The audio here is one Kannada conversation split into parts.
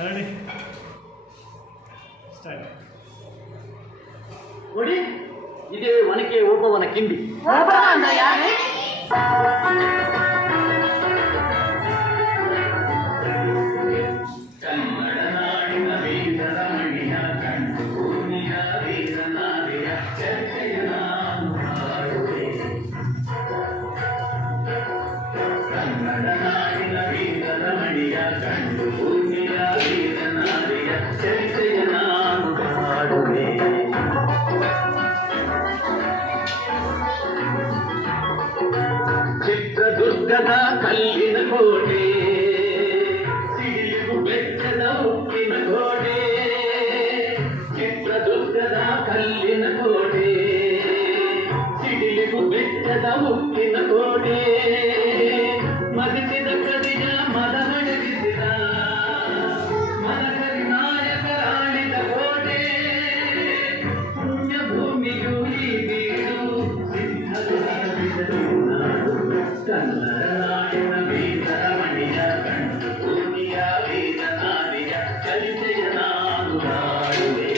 Ready start. ನೋಡಿ, ಇದೇ ಒನಕೆ ಓಬವ್ವನ ಕಿಂಡಿ. ಯಾರೇ? ಕನ್ನಡ ನಾಡಿನ ವೀರರ ಮಣಿಯ ಕಂಡು ಭೂಮಿಯ ವೀರನಾರಿಯ ಚರ್ಚೆಯ ನಾನು ಮಾಡುವೆ. ಕನ್ನಡ ನಾಡಿನ ವೀರರ ಮಣಿಯ ಕಂಡು ಭೂಮಿಯ ವೀರನಾರಿಯ ಚರ್ಚೆಯ ನಾನು ಮಾಡುವೆ. ಚಿತ್ರದುರ್ಗದ ಕಲ್ಲಿನ ಕೋಟೆ, ಸಿಡಿಲು ಬೆಟ್ಟದ ಉಕ್ಕಿನ ಕೋಟೆ. ಚಿತ್ರದುರ್ಗದ ಕಲ್ಲಿನ ಕೋಟೆ, ಸಿಡಿಲು ಬೆಟ್ಟದ ಉಕ್ಕಿನ ಕೋಟೆ. ಮದಿಸಿದ ಪ್ರತಿಜ ಮದ ನಡೆಸಿದ ಮನಗರಿ ನಾಯಕರಾಳಿದ ಕೋಟೆ. ಪುಣ್ಯ ಭೂಮಿಯು ಈ ಬೀಡು ಕನ್ನಡ ನಾಡಿನ ವೀರರ ಮಣಿಯ ಕಂಡು ಭೂಮಿಯ ವೀರನಾರಿಯ ಚರಿತೆಯ ನಾನು ಮಾಡುವೆ.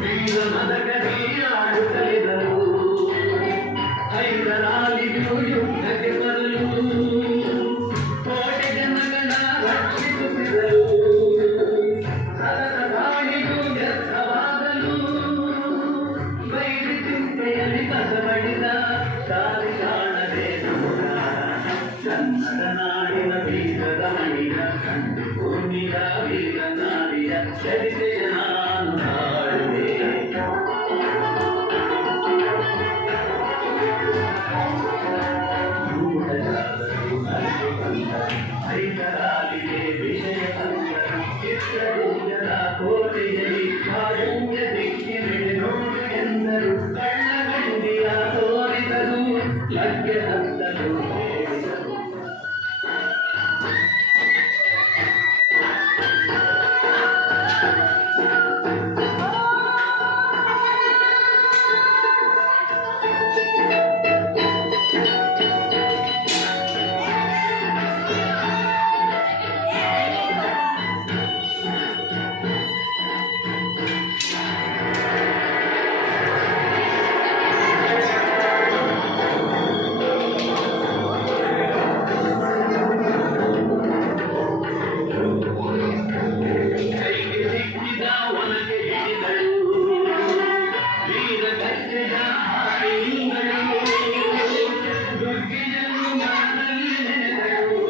ವೀರ ಮದಗರಿ ಆಡುತ್ತಲಿದರು, ಹೈದರಾಲಿಯು ಯುದ್ಧಕ್ಕೆ ಬರಲು ಕೋಟೆ ಜನಗಳ ರಕ್ಷಿಸುತ್ತಿದ್ದರು. ಸದನ ಗಾಳಿಯು ವ್ಯರ್ಥವಾಗಲು ಬೈರಿ ಚಿಂತೆಯಲ್ಲಿ ಕಸಬಡಿದ ದಾರಿ ಕಾಣದೆ ನಮಗ. ಕನ್ನಡ ನಾಡಿನ ವೀರದ ಮಣಿಯ ಕಂಡು ಭೂಮಿಯ ವೀರನಾರಿಯ ಚರಿತೆಯ ನಾನು ಮಾಡುವೆ. ಹೈದರಾಲಿಗೆ ವಿಷಯ ತಂದರು, ಚಿತ್ರದುರ್ಗದ ಕೋಟೆಯಲ್ಲಿ ಕಾಡುಂಜ ದಿಕ್ಕಿನೆಡೆ ನೋಡು ಎಂದರು. ಕಳ್ಳಗಂಡಿಯ ತೋರಿದರು, ಲಗ್ಗೆ ಹತ್ತಲು ಹೇಳಿದರು. ಕೈಗೆ ಸಿಕ್ಕಿದ ಒನಕೆ ಹಿಡಿದಳು, ವೀರ ಗರ್ಜೆಯ ಹಾಡಿಗಳು. ದುರ್ಗಿಯನ್ನು ಮನದಲ್ಲಿ ನೆನೆದಳು,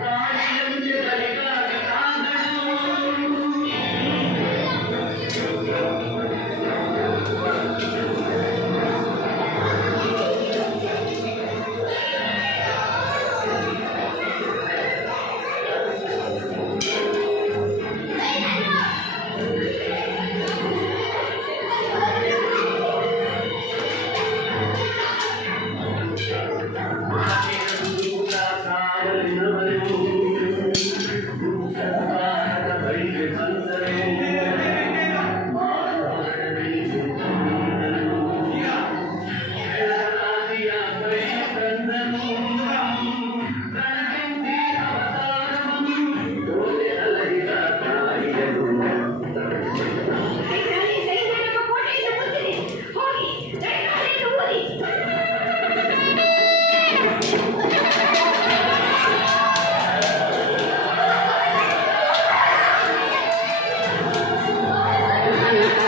ತಾಯಿಯಂತೆ ಬಲಿಗಾಗಿ ಕಾದಳು. ದೂತ ಕಾವಲಿನವರು ದೂತವಾದ ಬಳಿಗೆ ಬಂದರು. ಮಾನವರಲ್ಲಿ ಬಂದನು, ಬೆಳಗಾವಿಯ ಬಳಿ ತಂದನು. ಕಣಗಂಡಿ ಅವತಾರವನ್ನು ತೋರೆ ಅಲರಿದ ತಾಯಿಯರು.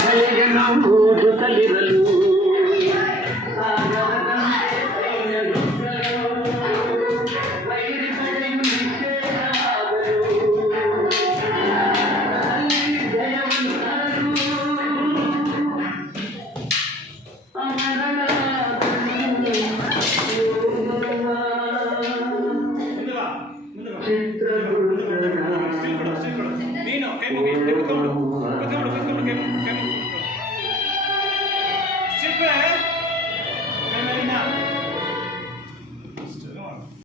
ಕೈಗೆ ನಾವು ಓದುತ್ತಲಿರಲು ಸಾಗರದಂತೆ ಸೈನ್ಯದುರ್ಗರು, ವೈರಿ ಪಡೆಯು ನಿಶ್ಚಯವಾದರು. ಅಲ್ಲಿ ಜಯವನ್ನು ತರಲು ಅಮರರ ನೀನು ಕೈ ಮುಗಿ ಕೂತ್ಕೊಂಡು ಕೈ ಮುಗಿ